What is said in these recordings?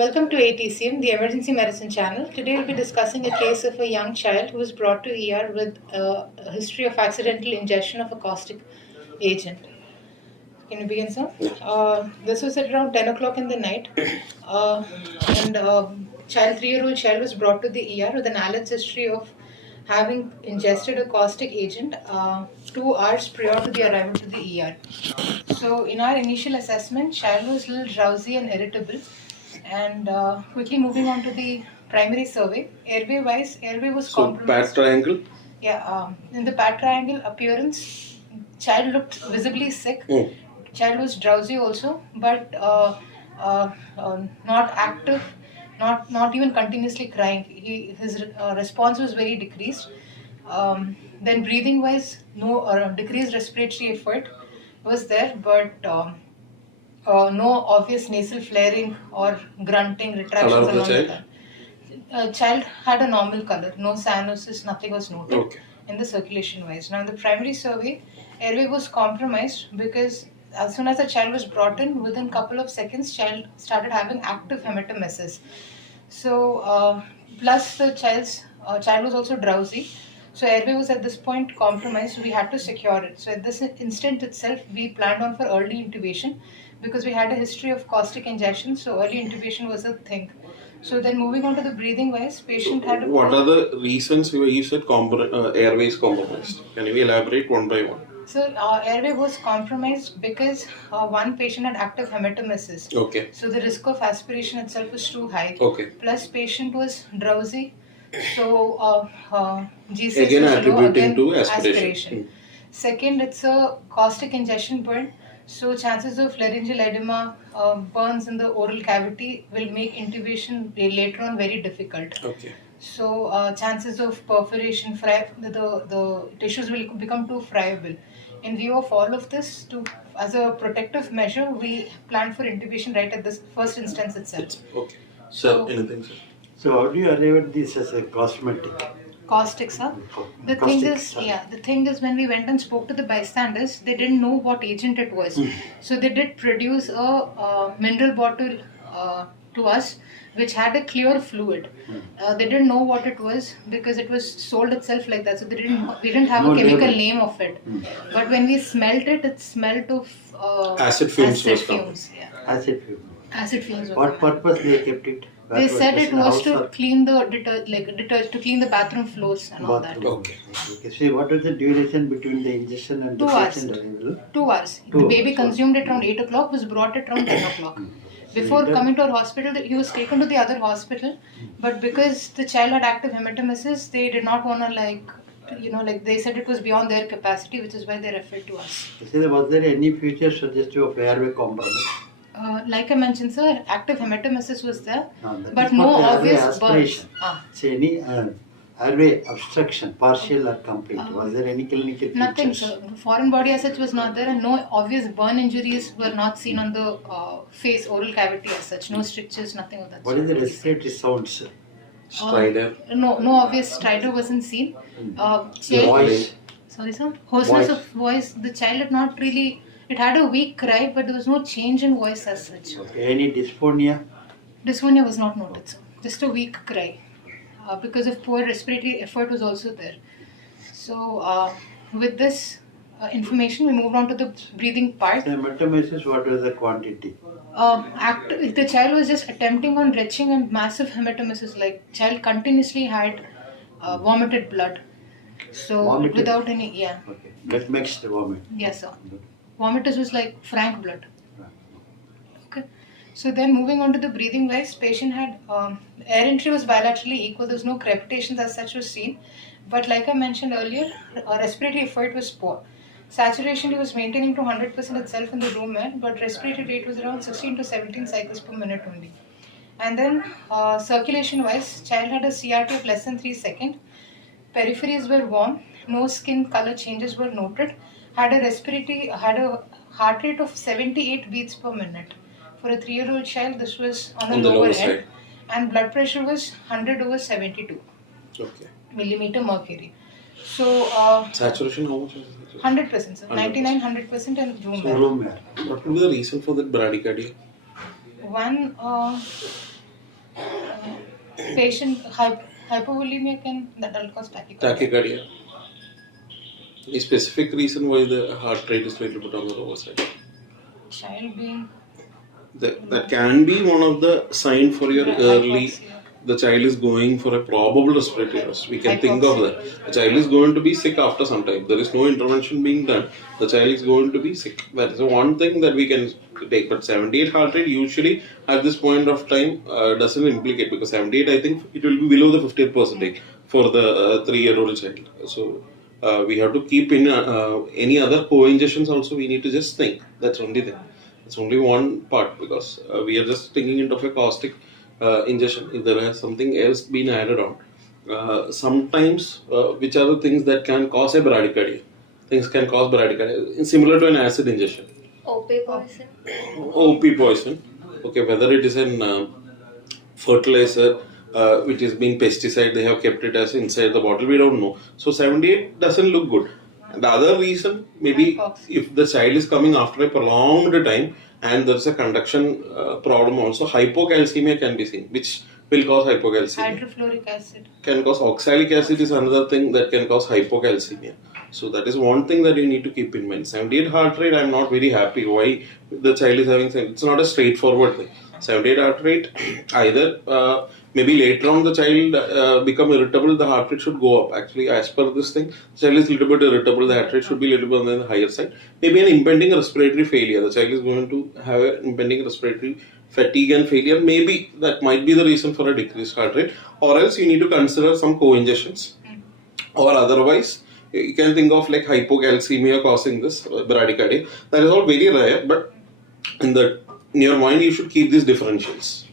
Welcome to AETCM, the Emergency Medicine channel. Today we'll be discussing a case of a young child who was brought to ER with a history of accidental ingestion of a caustic agent. Can you begin, sir? This was at around 10 o'clock in the night, and child, 3-year-old child was brought to the ER with an Allen's history of having ingested a caustic agent 2 hours prior to the arrival to the ER. So in our initial assessment, child was a little drowsy and irritable. And quickly moving on to the primary survey, airway was compromised. Pat triangle? Yeah, in the pat triangle appearance, child looked visibly sick. Child was drowsy also, but not active, not even continuously crying. His response was very decreased. Then breathing wise, no decreased respiratory effort was there, but no obvious nasal flaring or grunting, retractions Color of the along child? that. Child had a normal color, no cyanosis, nothing was noted in the circulation wise. Now in the primary survey, airway was compromised because as soon as the child was brought in, within a couple of seconds, child started having active hematemesis. So plus the child was also drowsy. So airway was at this point compromised, so we had to secure it. So at this instant itself, we planned on for early intubation because we had a history of caustic ingestion, so early intubation was a thing. So then moving on to the breathing wise, patient had What are the reasons you said airway is compromised? Can you elaborate one by one? So airway was compromised because one patient had active hematemesis. Okay. So the risk of aspiration itself was too high. Okay. Plus patient was drowsy. So G6 again was low, attributing to aspiration. Second, it's a caustic ingestion burn. So chances of laryngeal edema, burns in the oral cavity will make intubation later on very difficult. Okay. So chances of perforation, the tissues will become too friable. In view of all of this, as a protective measure, we planned for intubation right at this first instance itself. Okay. Sir, anything, sir? So how do you arrive at this as a cosmetic? Caustic, sir. The thing is when we went and spoke to the bystanders, they didn't know what agent it was. So they did produce a mineral bottle to us which had a clear fluid. They didn't know what it was because it was sold itself like that. So we didn't have a chemical name of it. But when we smelt it, it smelled of acid fumes. Yeah. Acid fumes. Acid fumes. What purpose they kept it? They said it was to clean the to clean the bathroom floors and all that. Okay. So what was the duration between the ingestion and the 2 hours. patient arrival? 2 hours. The baby consumed it around 8 o'clock, was brought at around 10 o'clock. Before coming to our hospital, he was taken to the other hospital, but because the child had active hematemesis, they did not want to they said it was beyond their capacity, which is why they referred to us. So was there any future suggestive of airway compromise? Like I mentioned, sir, active hematemesis was there, but no no obvious burns. So any airway obstruction, partial or complete, was there any clinical features? Nothing, sir. Foreign body as such was not there, and no obvious burn injuries were not seen on the face, oral cavity as such. No strictures, nothing of that. What is the respiratory sounds? Stridor? No obvious stridor wasn't seen. Voice? Sorry, sir. Hoarseness of voice. The child had not really. It had a weak cry, but there was no change in voice as such. Okay. Any dysphonia? Dysphonia was not noted, sir. Just a weak cry. Because of poor respiratory effort was also there. So, with this information, we moved on to the breathing part. Hematemesis, what was the quantity? The child was just attempting on retching and massive hematemesis. Like child continuously had vomited blood. So Vomited? without any, Okay. Get mixed vomit. Yes, sir. Vomitus was like frank blood. Okay. So then moving on to the breathing wise, patient had air entry was bilaterally equal. There was no crepitations as such was seen. But like I mentioned earlier, respiratory effort was poor. Saturation he was maintaining to 100% itself in the room air, but respiratory rate was around 16 to 17 cycles per minute only. And then circulation wise, child had a CRT of less than 3 seconds. Peripheries were warm. No skin color changes were noted. Had a heart rate of 78 beats per minute. For a 3-year-old child, this was on the lower end. Side. And blood pressure was 100/72 millimeter mercury. So saturation, how much is it? 100%, sir. 99-100% in room air. Room air. What would be the reason for that bradycardia? One, Patient hypovolemia that'll cause tachycardia. Tachycardia. Any specific reason why the heart rate is a little bit on the lower side? Child being That can be one of the sign for your early. hypoxia. The child is going for a probable respiratory arrest. We can think of that. The child is going to be sick after some time. There is no intervention being done. The child is going to be sick. That is the one thing that we can take. But 78 heart rate usually at this point of time doesn't implicate, because 78, I think it will be below the 50th percentage for the 3-year-old child. So we have to keep in any other co-ingestions also. We need to just think. That's only thing. It's only one part, because we are just thinking into a caustic ingestion. If there has something else been added on, sometimes which are the things that can cause a bradycardia. Things can cause bradycardia, similar to an acid ingestion. OP poison. OP poison. Okay, whether it is an fertilizer, which is being pesticide, they have kept it as inside the bottle. We don't know. So 78 doesn't look good. And the other reason, maybe if the child is coming after a prolonged time and there is a conduction problem also, hypocalcemia can be seen, which will cause hypocalcemia. Hydrofluoric acid. Can cause oxalic acid is another thing that can cause hypocalcemia. So that is one thing that you need to keep in mind. 78 heart rate, I am not very happy why the child is having. It's not a straightforward thing. 78 heart rate, either maybe later on the child become irritable, the heart rate should go up. Actually, as per this thing, the child is a little bit irritable, the heart rate should be a little bit on the higher side. Maybe an impending respiratory failure. The child is going to have an impending respiratory fatigue and failure. Maybe that might be the reason for a decreased heart rate. Or else you need to consider some co-ingestions. Or otherwise, you can think of like hypocalcemia causing this bradycardia. That is all very rare, but in your mind you should keep these differentials.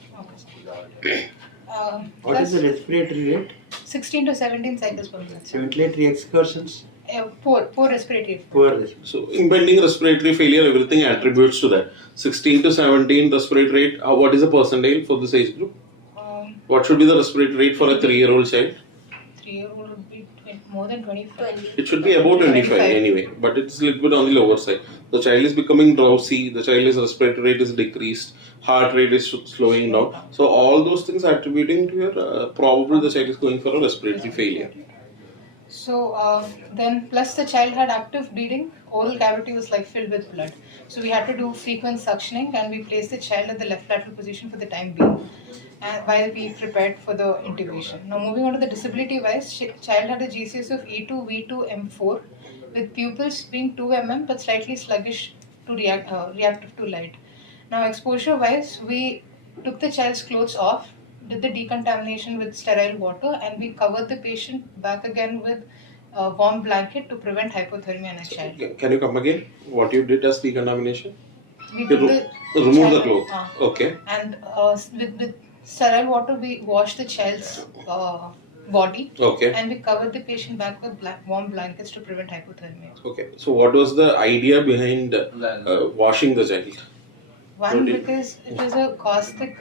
What is the respiratory rate? 16 to 17 cycles per minute. Ventilatory excursions? Poor respiratory. Poor respiratory. So impending respiratory failure, everything attributes to that. 16 to 17 respiratory rate. What is the percentile for this age group? What should be the respiratory rate for a 3-year-old child? 3-year-old would be more than 25. It should be about 25 anyway, but it's a little bit on the lower side. The child is becoming drowsy, the child's respiratory rate is decreased, heart rate is slowing down. So all those things are attributing to your probable the child is going for a respiratory failure. So then plus the child had active bleeding, oral cavity was like filled with blood. So we had to do frequent suctioning and we placed the child at the left lateral position for the time being, while we prepared for the intubation. Now moving on to the disability wise, child had a GCS of E2, V2, M4 with pupils being 2 mm but slightly sluggish to reactive to light. Now exposure wise, we took the child's clothes off, did the decontamination with sterile water, and we covered the patient back again with a warm blanket to prevent hypothermia in a child. Can you come again? What you did as decontamination? We took the remove the child- cloth. Okay. And with sterile water, we washed the child's body, Okay. and we covered the patient back with warm blankets to prevent hypothermia. Okay. So what was the idea behind washing the child? One, What did- because it was a caustic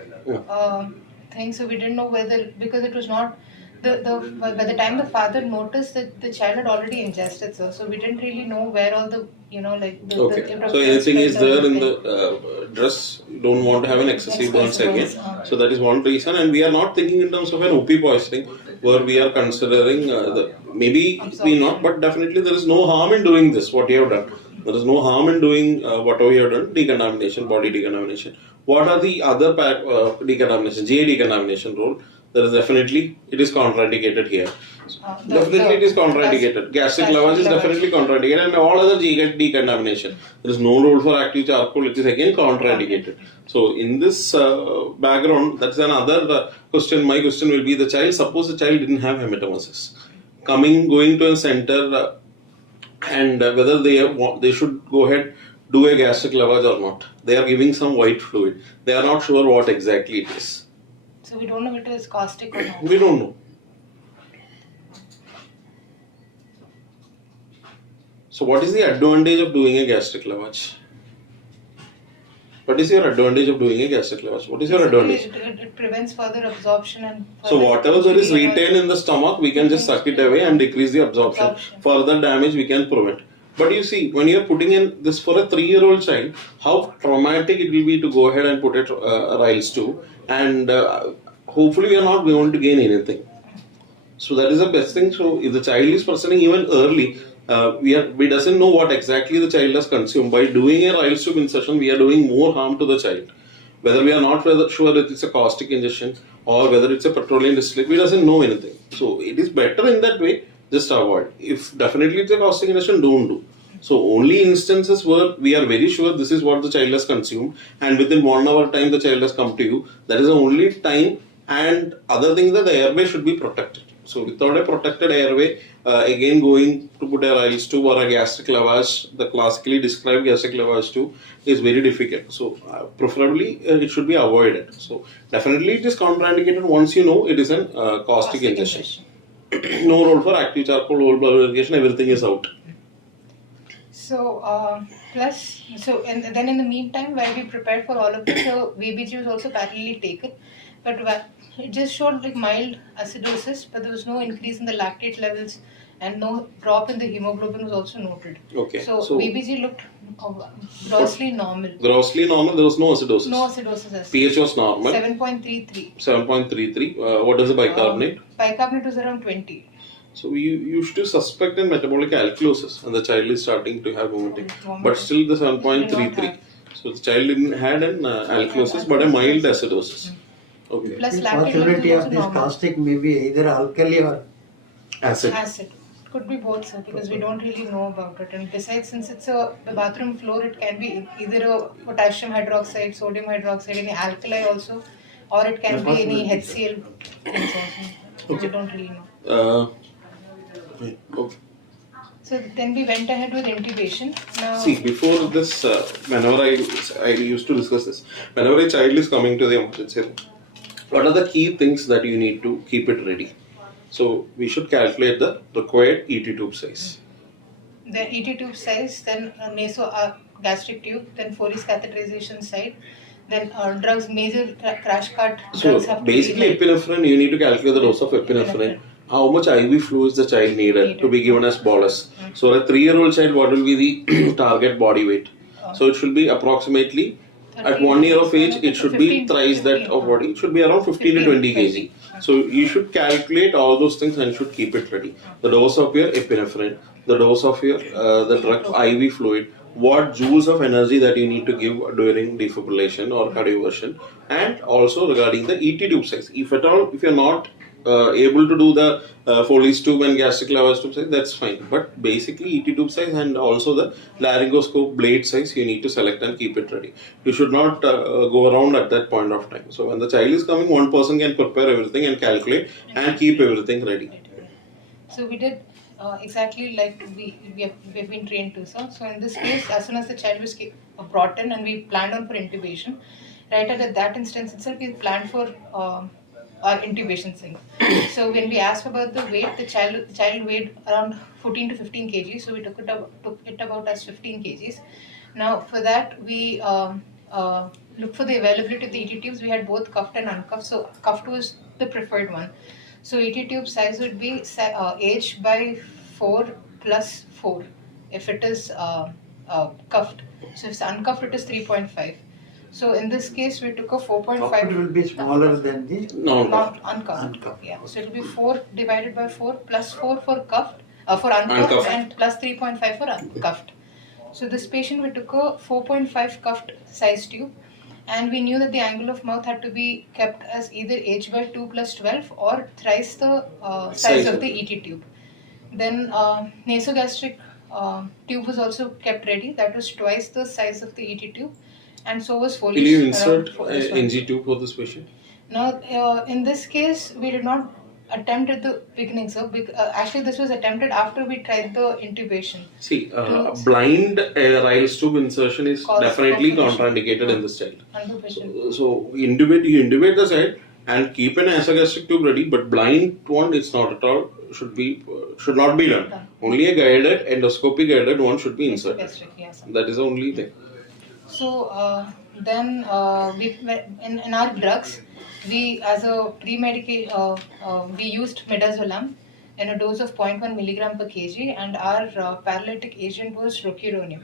thing, so we didn't know whether, because it was not by the time the father noticed that the child had already ingested, so we didn't really know where all the Okay. So anything is there in the dress, you don't want to have an excessive burns again. So that is one reason, and we are not thinking in terms of an OP poisoning, where we are considering maybe we not, but definitely there is no harm in doing this. What you have done, there is no harm in doing whatever you have done. Decontamination, body decontamination. What are the other decontamination? GA decontamination role? There is definitely, it is contraindicated here. Definitely it is contraindicated. Gastric lavage is definitely contraindicated, and all other decontamination. There is no role for active charcoal, it is again contraindicated. So in this background, that's another question. My question will be the child, suppose the child didn't have hematemesis. Going to a center and whether they should go ahead, do a gastric lavage or not. They are giving some white fluid. They are not sure what exactly it is. So we don't know if it is caustic or not. We don't know. So what is the advantage of doing a gastric lavage? What is your advantage of doing a gastric lavage? What is your advantage? It prevents further absorption and So whatever there is retained in the stomach, we can just suck it away and decrease the absorption. Further damage we can prevent. But you see, when you are putting in this for a 3-year-old child, how traumatic it will be to go ahead and put it riles to, and hopefully we are not going to gain anything. So that is the best thing. So if the child is presenting even early, we doesn't know what exactly the child has consumed. By doing a Ryle's tube insertion, we are doing more harm to the child. Whether we are not sure that it's a caustic injection or whether it's a petroleum distillate, we doesn't know anything. So it is better in that way, just avoid. If definitely it's a caustic injection, don't do. So only instances where we are very sure this is what the child has consumed and within 1 hour time the child has come to you, that is the only time. And other thing that the airway should be protected. So without a protected airway, again going to put a Ryle's tube or a gastric lavage, the classically described gastric lavage tube is very difficult. So preferably it should be avoided. So definitely it is contraindicated once you know it is an caustic injection. No role for active charcoal, whole blood irrigation, everything is out. So then in the meantime, while we prepared for all of this, so VBG was also parallelly taken, but it just showed like mild acidosis, but there was no increase in the lactate levels and no drop in the hemoglobin was also noted. Okay. So VBG looked grossly normal. Grossly normal, there was no acidosis. No acidosis as pH was normal. 7.33. 7.33. What is the bicarbonate? Bicarbonate was around 20. So we used to suspect in metabolic alkalosis and the child is starting to have vomiting. But still the 7.33. So the child didn't had an alkalosis but a mild acidosis. Okay. Plus The lactate possibility levels of also this normal. caustic may be either alkali or Acid. Acid. Could be both, sir, because we don't really know about it. And besides, since it's the bathroom floor, it can be either a potassium hydroxide, sodium hydroxide, any alkali also, or it can be any HCl things also. Okay. We don't really know. Okay. So then we went ahead with intubation. Now, See, before this, whenever I used to discuss this, whenever a child is coming to the emergency room, what are the key things that you need to keep it ready? So we should calculate the required ET tube size. the ET tube size, then gastric tube, then Foley's catheterization site, then drugs, major crash cart drugs have to be basically like epinephrine, you need to calculate the dose of epinephrine. How much IV fluids the child needed to be given as bolus. So a 3-year-old child, what will be the target body weight? So it should be approximately, at 1 year of age, it should be thrice that of body. It should be around 15 to 20 kg. So you should calculate all those things and should keep it ready. The dose of your epinephrine, the dose of your the drug IV fluid, what joules of energy that you need to give during defibrillation or cardioversion, and also regarding the ET tube size. If at all, if you're not able to do the Foley's tube and gastric lavage tube size, that's fine. But basically ET tube size and also the laryngoscope blade size you need to select and keep it ready. You should not go around at that point of time. So when the child is coming, one person can prepare everything and calculate and keep everything ready. So we did exactly like we've been trained to, sir. So in this case, as soon as the child was brought in and we planned on for intubation, right at that instance itself, we planned for our intubation thing. So when we asked about the weight, the child weighed around 14 to 15 kg. So we took it about as 15 kgs. Now for that we looked for the availability of the ET tubes. We had both cuffed and uncuffed. So cuffed was the preferred one. So ET tube size would be age by 4 plus 4 if it is cuffed. So if it's uncuffed, it is 3.5. So in this case, we took a 4.5. Cuffed will be smaller than the not uncuffed. Yeah. So it will be 4 divided by 4 plus 4 for cuffed, for uncuffed, and plus 3.5 for uncuffed. So this patient, we took a 4.5 cuffed size tube, and we knew that the angle of mouth had to be kept as either h by 2 plus 12 or thrice the size of the ET tube. Then nasogastric tube was also kept ready. That was twice the size of the ET tube. And so was Foley's. Will you insert NG tube for this patient? Now, in this case, we did not attempt at the beginning, sir. Actually, this was attempted after we tried the intubation. See, blind Ryle's tube insertion is definitely contraindicated in this child. 100%. So you intubate the child and keep an nasogastric tube ready, but blind one it's not at all should not be done. Only a guided endoscopy guided one should be inserted. Yes, that is the only thing. So then we in our drugs, we as a pre-medication we used midazolam in a dose of 0.1 milligram per kg, and our paralytic agent was rocuronium.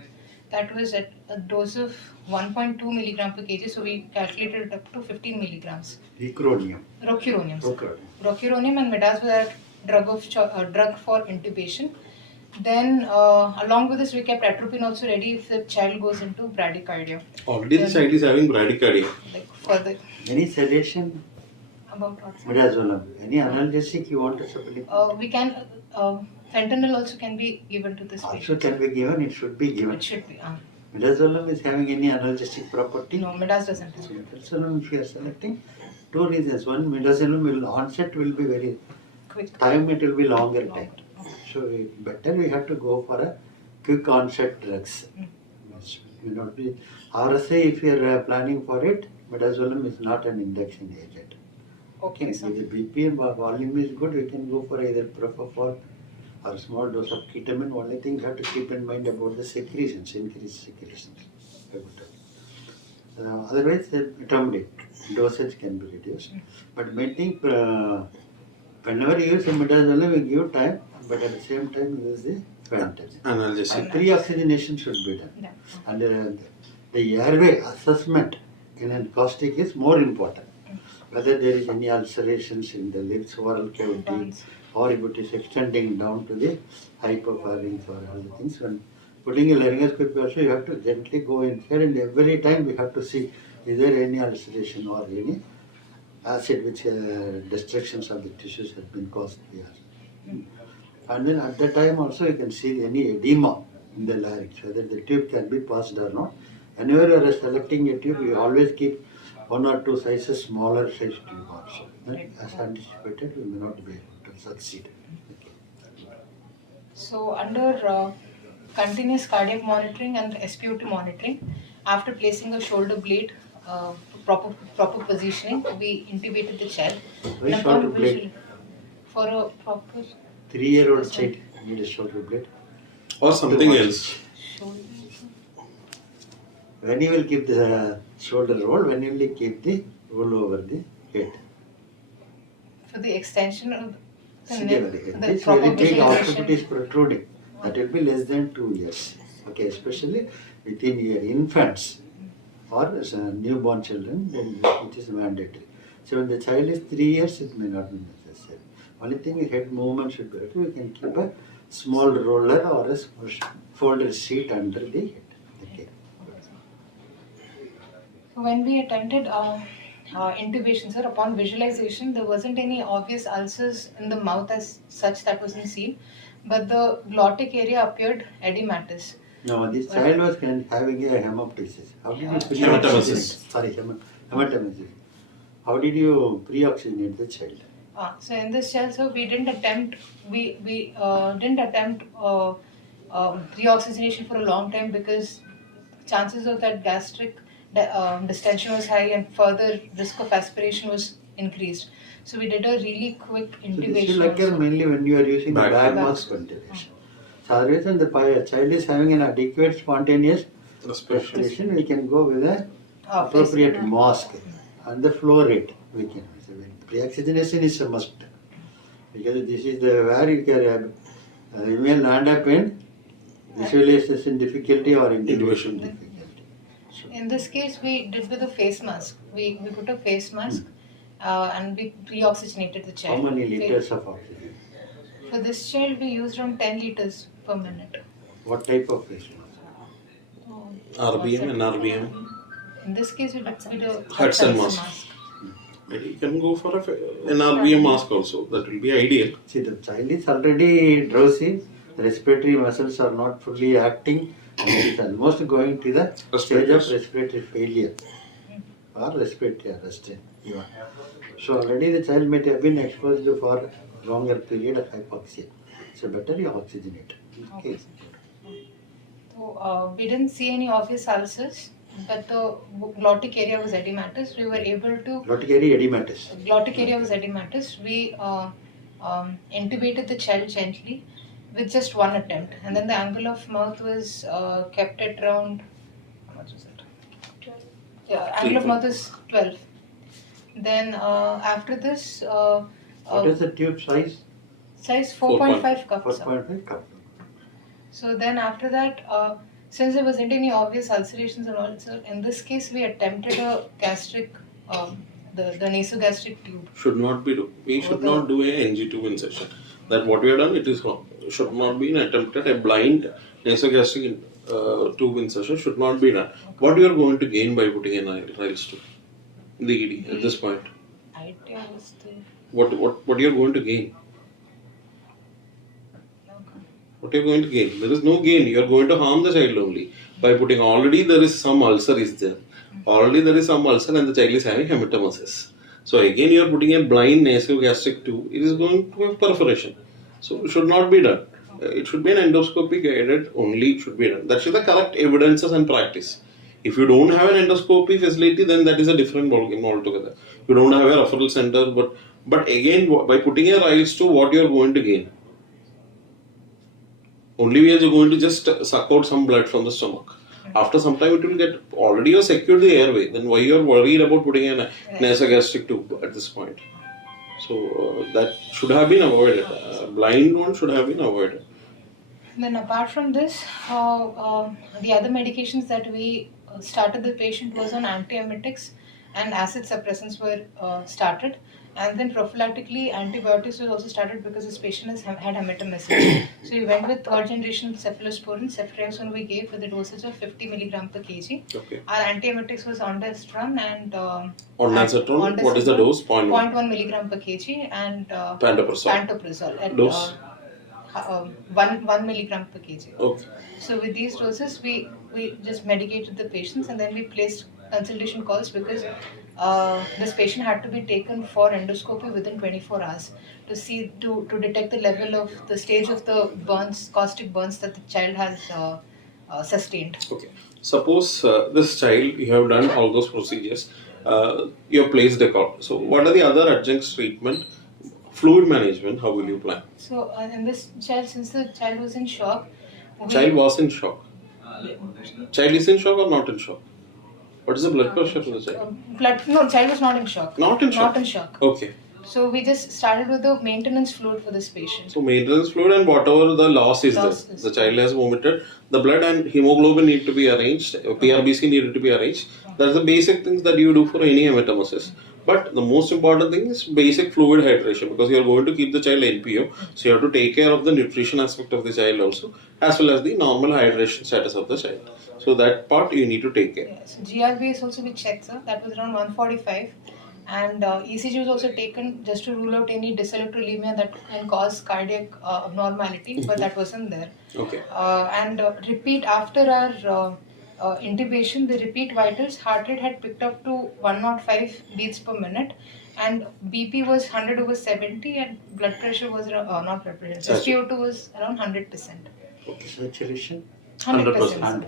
that was at a dose of 1.2 milligram per kg, so we calculated it up to 15 milligrams. Rocuronium. Rocuronium. Rocuronium. Rocuronium and midazolam drug for intubation. Then, along with this, we kept atropine also ready if the child goes into bradycardia. Already the child is having bradycardia. Like further. Any sedation? About what? Midazolam. Any analgesic you want to supplement? We can, fentanyl also can be given to this patient. Also can be given, it should be given. It should be. Midazolam is having any analgesic property? No, midas doesn't. Midazolam, if you are selecting, two reasons. One, midazolam onset will be very Quick. time, it will be longer time. So better we have to go for a quick onset drugs. May not be RSA if you are planning for it. Midazolam is not an induction agent. Okay, If the BP and volume is good, we can go for either propofol or small dose of ketamine. Only thing you have to keep in mind about the secretions, increased secretions. Otherwise, the intermediate dosage can be reduced. But main thing, whenever you use midazolam, we give time, but at the same time, use the fentanyl. Analgesic. And pre-oxygenation should be done. Yeah. And the airway assessment in a caustic is more important. Whether there is any ulcerations in the lips, oral cavity, or if it is extending down to the hypopharynx or all the things. When putting a laryngoscopy also, you have to gently go inside, and every time we have to see is there any ulceration or any acid which destructions of the tissues have been caused here. And then at that time also you can see any edema in the larynx, whether the tube can be passed or not. Whenever you are selecting a tube, you always keep one or two sizes smaller size tube also. As anticipated, we may not be able to succeed. So under continuous cardiac monitoring and SpO2 monitoring, after placing a shoulder blade, proper positioning, we intubated the child. Why And shoulder upon blade? visual- For a proper 3-year-old child need a shoulder blade. Or something else. shoulder. When you will keep the shoulder roll, when you will keep the roll over the head. For the extension of the See, neck, very the this proper very big output visualization. is protruding. That will be less than 2 years. Okay, especially within year infants or newborn children, then it is mandatory. So when the child is 3 years, it may not be necessary. Only thing is head movement should be right. We can keep a small roller or a folded sheet under the head. Okay. So when we attempted intubation, sir, upon visualization, there wasn't any obvious ulcers in the mouth as such that wasn't seen, but the glottic area appeared edematous. Now this child was having a hemoptysis. How did you Hematemesis. Hematemesis. How did you pre-oxygenate the child? So in this child, so we didn't attempt reoxygenation for a long time because chances of that gastric distension was high and further risk of aspiration was increased. So we did a really quick So this intubation. will occur also. mainly when you are using the Bag bag mask. mask ventilation. So otherwise when the child is having an adequate spontaneous respiration, we can go with a appropriate Facing, mask and the flow rate we can. So pre-oxygenation is a must because this is the where you can you may land up in visualization difficulty or intubation difficulty. So, In this case, we did with a face mask. We put a face mask and we pre-oxygenated the how child. many liters of oxygen? For this child, we used around 10 liters per minute. What type of face mask? RBM and RBM. In this case, we did a Hudson mask. Maybe you can go for an RBM mask also. That will be ideal. See, the child is already drowsy, the respiratory muscles are not fully acting, and it is almost going to the stage of respiratory failure or respiratory arrest. Yeah. So already the child might have been exposed for longer period of hypoxia. So better you oxygenate. Okay. So we didn't see any obvious ulcers, but the glottic area was edematous. We were able to. Glottic area edematous. Glottic area was edematous. We intubated the child gently with just one attempt, and then the angle of mouth was kept at around. How much was it? 12. Yeah, angle of mouth is 12. Then after this, What is the tube size? size 4.5 cups. 4.5 cup. So then after that, Since there wasn't any obvious ulcerations and all, so in this case we attempted a gastric, the nasogastric tube. Should not be. We should not do a NG tube insertion. That what we have done, it is wrong. Should not be attempted. A blind nasogastric tube insertion should not be done. What you are going to gain by putting an Riles tube in the ED at this point? Idea was the. What you are going to gain? What you are going to gain? There is no gain. You are going to harm the child only by putting. Already there is some ulcer is there. Already there is some ulcer and the child is having hematemesis. So again you are putting a blind nasogastric tube. It is going to have perforation. So it should not be done. It should be an endoscopy guided only. It should be done. That is the correct evidences and practice. If you don't have an endoscopy facility, then that is a different ballgame altogether. You don't have a referral center, but again by putting a Riles tube, what you are going to gain? Only we are going to just suck out some blood from the stomach. After some time it will get, already you have secured the airway, then why you are worried about putting a nasogastric tube at this point? So that should have been avoided. Blind one should have been avoided. Then apart from this, the other medications that we started the patient was on antiemetics and acid suppressants were started. And then prophylactically antibiotics was also started because this patient has had hematemesis. So we went with third generation cephalosporin. Ceftriaxone we gave with a dosage of 50 mg per kg. Okay. Our antiemetics was ondansetron and ondansetron, what is the dose? 0.1 mg per kg and pantoprazole at dose? 1 mg per kg. Okay. So with these doses, we just medicated the patients and then we placed consultation calls because this patient had to be taken for endoscopy within 24 hours to detect the level of the stage of the burns, caustic burns that the child has sustained. Okay. Suppose this child, you have done all those procedures, you have placed a call. So what are the other adjuncts treatment? Fluid management, how will you plan? So in this child, since the child was in shock. Child was in shock. Child is in shock or not in shock? What is the blood pressure for the child? No, child was not in shock. Not in shock? Not in shock. Okay. So we just started with the maintenance fluid for this patient. So maintenance fluid and whatever the loss is there. The child has vomited. The blood and hemoglobin need to be arranged. PRBC needed to be arranged. That's the basic things that you do for any hematemesis. But the most important thing is basic fluid hydration because you are going to keep the child NPO. So you have to take care of the nutrition aspect of the child also as well as the normal hydration status of the child. So that part you need to take care. Yeah, so GRBS also we checked, sir. That was around 145. And ECG was also taken just to rule out any dyselectrolemia that can cause cardiac abnormality, but that wasn't there. Okay. And repeat after our intubation, the repeat vitals, heart rate had picked up to 105 beats per minute, and BP was 100/70, and blood pressure was not blood pressure. SpO2 was around 100%. Okay. Saturation? 100%.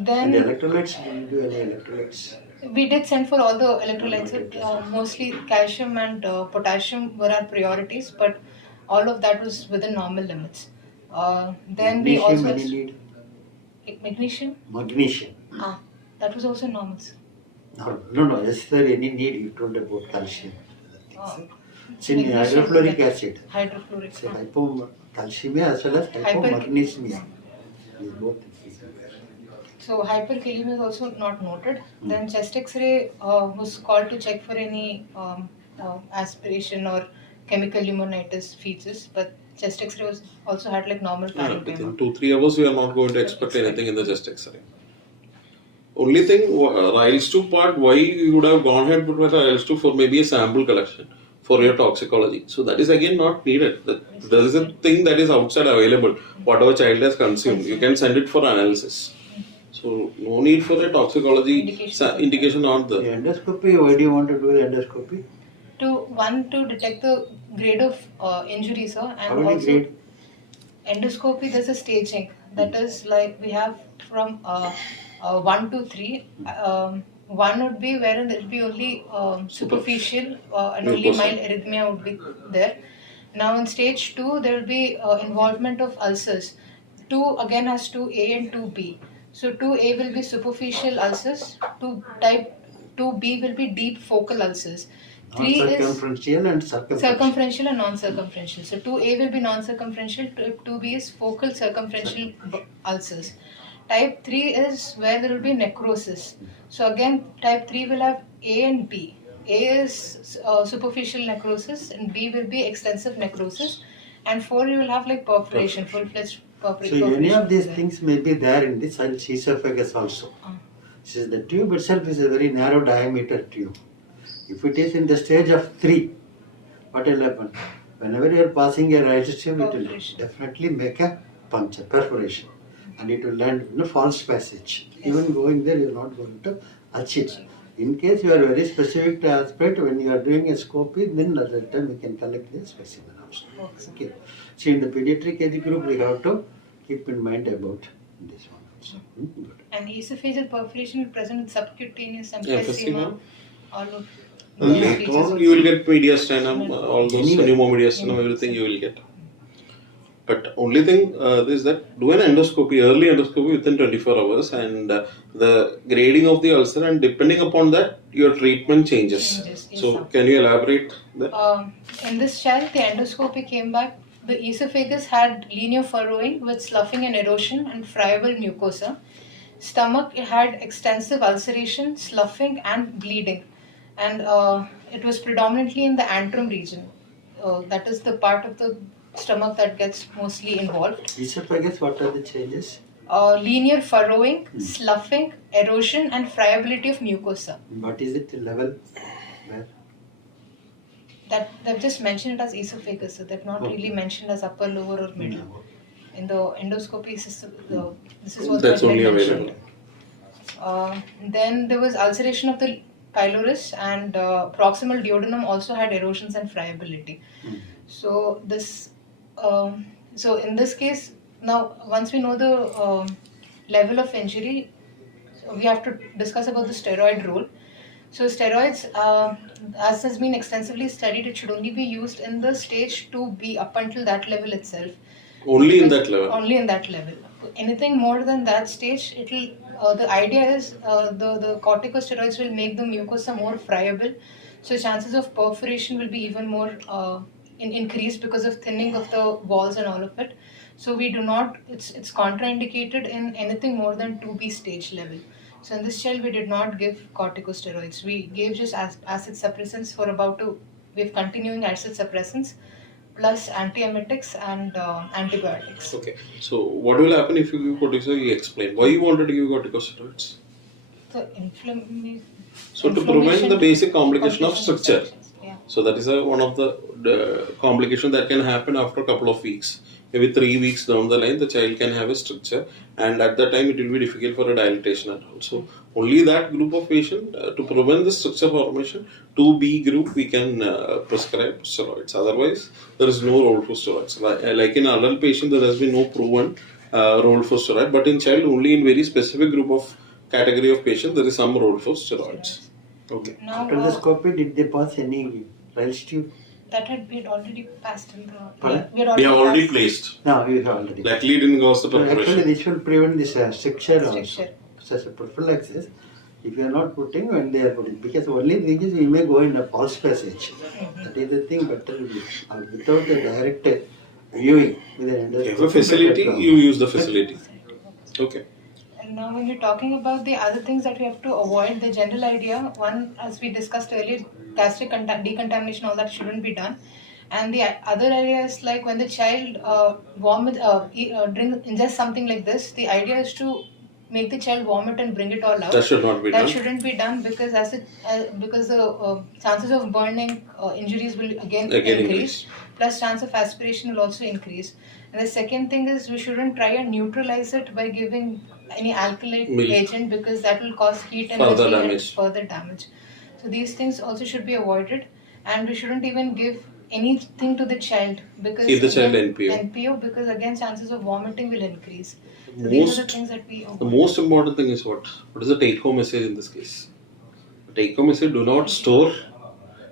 Then and electrolytes? Did you do any electrolytes? We did send for all the electrolytes. Mostly calcium and potassium were our priorities, but all of that was within normal limits. Then we also need magnesium. Magnesium. That was also normal. No. Is there any need? You told about calcium. It's in hydrofluoric acid. Hydrofluoric. So hypocalcemia as well as hypomagnesemia. So hyperkalemia is also not noted. Then chest X-ray was called to check for any aspiration or chemical pneumonitis features, but chest X-ray was also had like normal parenchyma. Within 2-3 hours we are not going to expect anything in the chest X-ray. Only thing, Riles tube part, why you would have gone ahead with Riles tube for maybe a sample collection for your toxicology. So that is again not needed. There is a thing that is outside available. Whatever child has consumed, you can send it for analysis. So no need for a toxicology indication not there. The endoscopy, why do you want to do the endoscopy? To detect the grade of injury, sir, and how many also grade? Endoscopy. There's a staging that is like we have from 1 to 3. 1 would be wherein there will be only superficial and only mild arrhythmia would be there. Now in stage 2 there will be involvement of ulcers. 2 again has 2A and 2B. So 2A will be superficial ulcers, type 2B will be deep focal ulcers. 3 is circumferential and circumferential and non-circumferential. So 2A will be non-circumferential, 2B is focal circumferential ulcers. Type 3 is where there will be necrosis. So again, type 3 will have A and B. A is superficial necrosis and B will be extensive necrosis. And 4 you will have like perforation, full-fledged perforation. So any of these things may be there in this esophagus also. This is the tube itself is a very narrow diameter tube. If it is in the stage of 3, what will happen? Whenever you are passing a right tube, it will definitely make a puncture, perforation. And it will land in a false passage. Yes. Even going there, you are not going to achieve. In case you are very specific to aspect, when you are doing a scopy, then at that time we can collect the specimen also. Okay. So in the pediatric age group, we have to keep in mind about this one also. Good. And esophageal perforation will present with subcutaneous emphysema. All of later on, you will get mediastinum, all those pneumomediastinum, everything you will get. But only thing is that do an endoscopy, early endoscopy within 24 hours and the grading of the ulcer, and depending upon that, your treatment changes. Yes, so can you elaborate that? In this child, the endoscopy came back. The esophagus had linear furrowing with sloughing and erosion and friable mucosa. Stomach had extensive ulceration, sloughing and bleeding. And it was predominantly in the antrum region. That is the part of the stomach that gets mostly involved. Esophagus, what are the changes? Linear furrowing, sloughing, erosion and friability of mucosa. What is it level? Where? That they've just mentioned it as esophagus, so they've not really mentioned as upper, lower or middle. In the endoscopy system, this is what that's only available. Then there was ulceration of the pylorus, and proximal duodenum also had erosions and friability. So this, so in this case, now once we know the level of injury, we have to discuss about the steroid role. So steroids, as has been extensively studied, it should only be used in the stage 2B up until that level itself. Only in that level? Only in that level. Anything more than that stage, it will. The idea is the corticosteroids will make the mucosa more friable, so chances of perforation will be even more increased because of thinning of the walls and all of it. So we do not. It's contraindicated in anything more than 2B stage level. So in this child, we did not give corticosteroids. We gave just acid suppressants for we have continuing acid suppressants plus antiemetics and antibiotics. Okay. So what will happen if you give corticosteroids? You explain. Why you wanted to give corticosteroids? The inflammation. So to prevent the basic complication of structure. Yeah. So that is one of the complications that can happen after a couple of weeks. Maybe 3 weeks down the line, the child can have a stricture, and at that time it will be difficult for a dilatation and all. So only that group of patient to prevent the stricture formation, 2B group, we can prescribe steroids. Otherwise, there is no role for steroids. Like in adult patient, there has been no proven role for steroid, but in child, only in very specific group of category of patient, there is some role for steroids. Okay. Now, after the scopy, did they pass any trials tube? That we had already passed in the. We have already placed. No, we have already. Luckily, didn't cause the perforation. Actually, this will prevent this stricture also. So as a prophylaxis, if you are not putting when they are putting, because only thing is we may go in a false passage. That is the thing, but without a direct viewing with an endoscopy. If a facility, you use the facility. Okay. And now when you're talking about the other things that we have to avoid, the general idea, one, as we discussed earlier, gastric decontamination, all that shouldn't be done. And the other area is like when the child ingests something like this, the idea is to make the child vomit and bring it all out. That should not be done. That shouldn't be done because because the chances of burning injuries will again increase. Plus chance of aspiration will also increase. And the second thing is we shouldn't try and neutralize it by giving any alkylate agent because that will cause heat and further damage. So these things also should be avoided, and we shouldn't even give anything to the child because keep the child NPO because again chances of vomiting will increase. So these are the things that we avoid. The most important thing is what is the take home message in this case? The take home message: do not store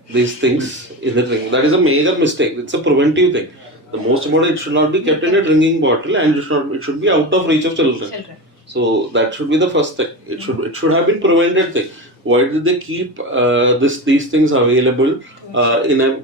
these things in the drink. That is a major mistake. It's a preventive thing. The most important, it should not be kept in a drinking bottle, and it should be out of reach of children. So that should be the first thing. It should have been prevented thing. why did they keep these things available in a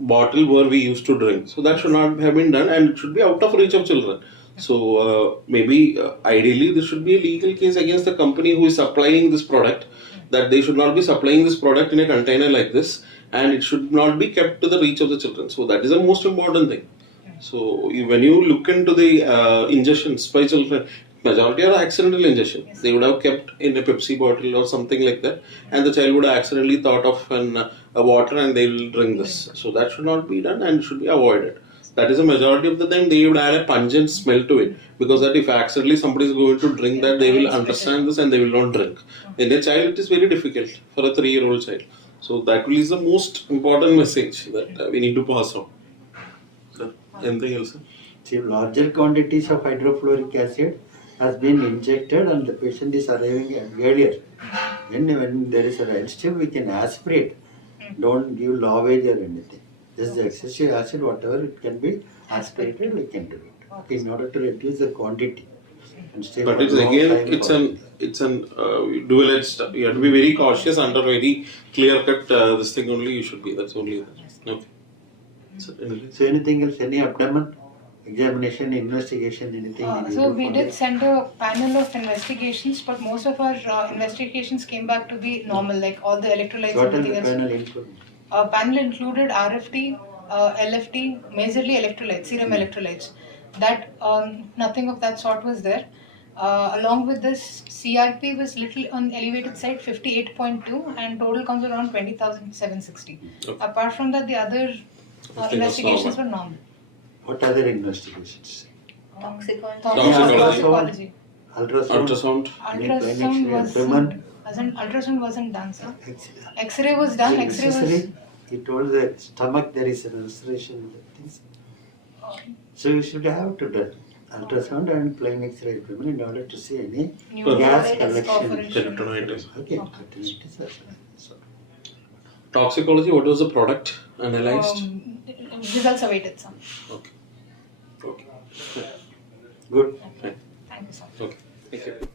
bottle where we used to drink? So that should not have been done, and it should be out of reach of children. So maybe ideally this should be a legal case against the company who is supplying this product, that they should not be supplying this product in a container like this, and it should not be kept to the reach of the children. So that is the most important thing. So when you look into the ingestions by children, majority are accidental ingestion. Yes. They would have kept in a Pepsi bottle or something like that, and the child would have accidentally thought of a water and they will drink this. So that should not be done and should be avoided. That is a majority of the time they would add a pungent smell to it, because that if accidentally somebody is going to drink that, they will understand this and they will not drink. In a child, it is very difficult for a 3-year-old child. So that is the most important message that we need to pass on. So, anything else? See, larger quantities of hydrofluoric acid has been injected and the patient is arriving earlier. Then when there is a restive, we can aspirate. Don't give lavage or anything. Just the excessive acid, whatever it can be aspirated, we can do it in order to reduce the quantity. And stay but for it's long again, time it's an dual-edged. You have to be very cautious under very clear-cut. This thing only you should be. That's only that. Okay. So anything else? Any abdomen examination, investigation, anything? So we did send a panel of investigations, but most of our investigations came back to be normal, like all the electrolytes. What and are the everything panel else. included? Panel included RFT, LFT, majorly electrolytes, serum electrolytes. That nothing of that sort was there. Along with this, CRP was little on elevated side, 58.2, and total comes around 20,760. Okay. Apart from that, the other investigations were normal. What other investigations? Toxicology. Ultrasound. Ultrasound wasn't done, sir. X-ray was done. X-ray was. He told the stomach there is an ulceration. So you should have to do ultrasound and plain X-ray equipment in order to see any gas collection. Okay. Toxicology. What was the product analyzed? Results awaited, sir. Okay. Okay. Good. Thank you, sir. Okay. Thank you.